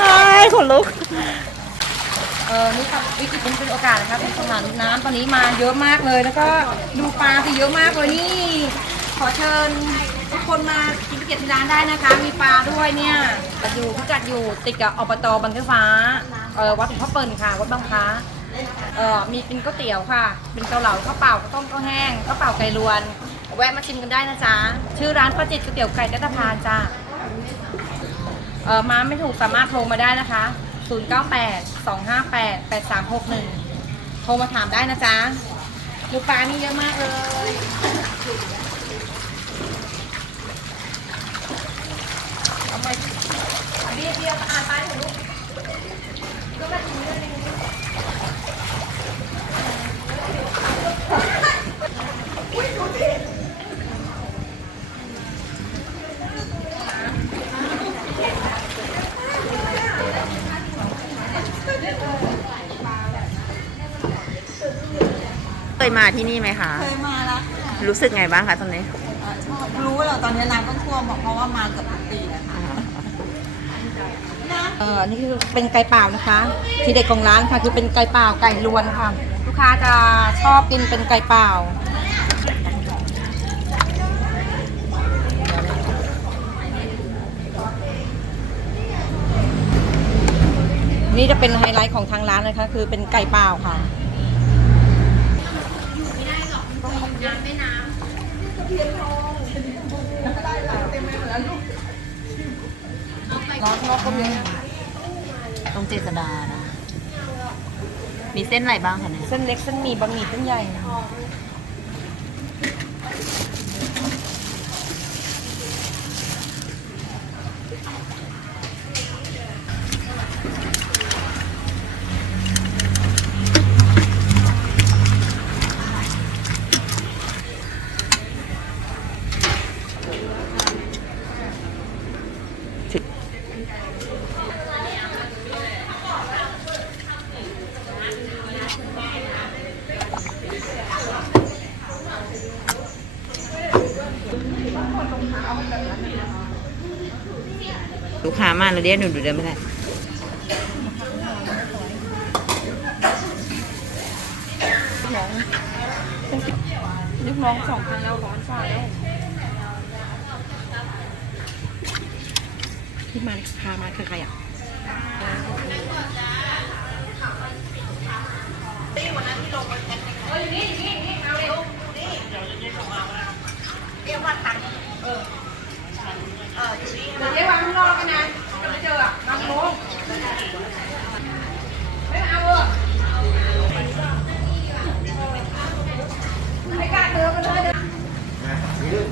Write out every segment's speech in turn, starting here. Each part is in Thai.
ตายขนลุก เออนี่ครับวิกฤตเป็นโอกาสนะคะเป็นสถานน้ำตอนนี้มาเยอะมากเลย แล้วก็ดูปลาที่เยอะมากเลยนี่ ขอเชิญทุกคนมากินเกียรติร้านได้นะคะ มีปลาด้วยเนี่ยอยู่พิกัดอยู่ติดกับอบตบางกะฟ้าเออวัดหลวงพ่อเปิ่นค่ะวัดบางค้าเออมีเป็นก๋วยเตี๋ยวค่ะ เป็นเกาเหลาข้าวเปล่าข้าวต้มข้าวแห้งข้าวเปล่าไก่รวน แวะมาชิมกันได้นะจ๊ะชื่อร้านประจิตก๋วยเตี๋ยวไก่กัตพานจ้า เออมาไม่ถูกสามารถโทรมาได้นะคะ 098 258 8361 โทรมาถามได้นะจ๊ะลูกปลานี่เยอะมากเลยเอาไปเบียร์เบียร์อ่านไปเถอะลูกก็มาชิมด้วยนึ เคยมาที่นี่ไหมคะ เคยมาแล้วค่ะรู้สึกไงบ้างคะตอนนี้ เอ่อชอบรู้ว่าเราตอนนี้น้ำก็ท่วมเพราะว่ามาเกือบทุกปีแล้วค่ะนะเออนี่คือเป็นไก่เปล่านะคะที่เด็ดของร้านค่ะ คือเป็นไก่เปล่าไก่ล้วนค่ะ ลูกค้าจะชอบกินเป็นไก่เปล่า นี่จะเป็นไฮไลท์ของทางร้านเลยค่ะคือเป็นไก่เปล่าค่ะร้อนนอกก็มีตรงเจษดานะมีเส้นอะไรบ้างคะเนี่ยเส้นเล็กเส้นหมี่บะหมี่เส้นใหญ่ ลูกค้ามาแล้วเรียกหนูดูได้ไหมล่ะลูกน้องสองพันแล้วร้อนฝ่าแล้วที่มาพามาคือใครอะเดี๋ยวเจ๊วางข้างนอกกันนะจะไม่เจออะมาโมงไม่เอาเออไม่กล้าเจอกันเลยเดี๋ยว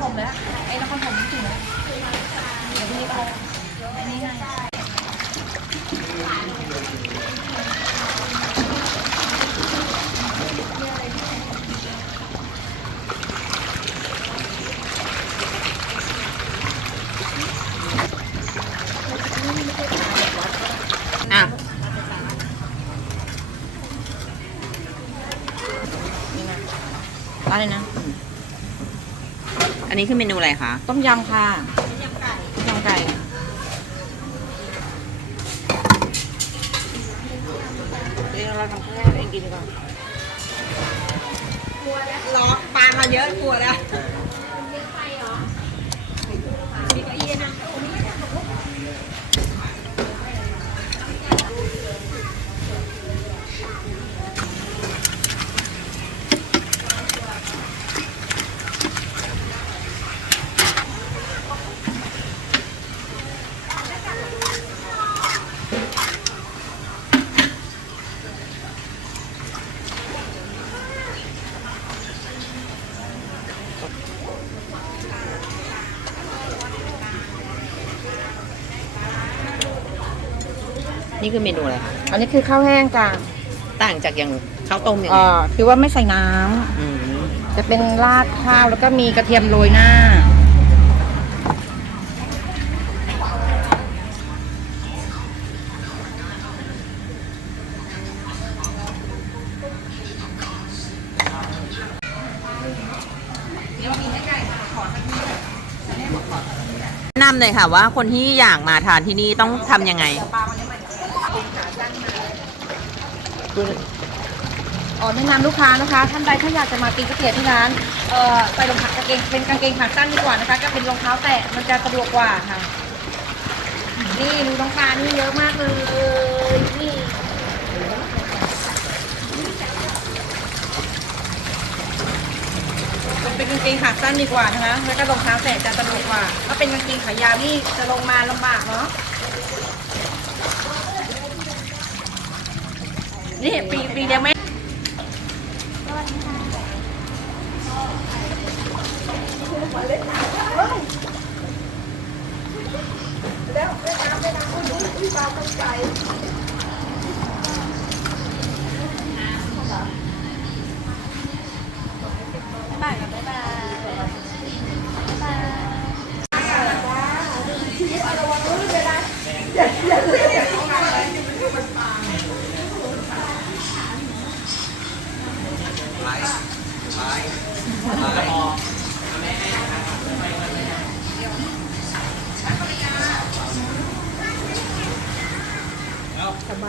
ผมแล้วไอ้นครผมถึงแล้วเดี๋ยวพรุ่งนี้ไปเอาอันนี้ไง อะ อะไรนะ อั นนี้คือเมนูอะไรคะ ต้มยำค่ะต้มยำไก่ต้มยำไก่เดี๋ยวเราทำข้าวให้เองกินก่อนล้อปลามาเยอะกลัวแล้ว นี่คือเมนูอะไรคะอันนี้คือข้าวแห้งจ้ะต่างจากอย่างข้าวต้มอย่างอไรอคือว่าไม่ใส่น้ำจะเป็นราดข้าวแล้วก็มีกระเทียมโรยหน้า แนะนำเลยค่ะว่าคนที่อยากมาทานที่นี่ต้องทำยังไง อ๋อแนะนำลูกค้านะคะ ท่านใดถ้าอยากจะมากินก๋วยเตี๋ยวที่ร้านเอ่อใส่รองเท้ากางเกงเป็นกางเกงขาสั้นดีกว่านะคะ ก็เป็นรองเท้าแตะมันจะสะดวกกว่าค่ะ นี่ดูน้องปลานี่เยอะมากเลยนี่มันเป็นกางเกงขาสั้นดีกว่านะคะแล้วก็รองเท้าแตะจะสะดวกกว่าถ้าเป็นกางเกงขายาวนี่จะลงมาลำบากเนาะ นี่ปีปีเดียวไหมแต่มา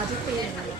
ทุกปี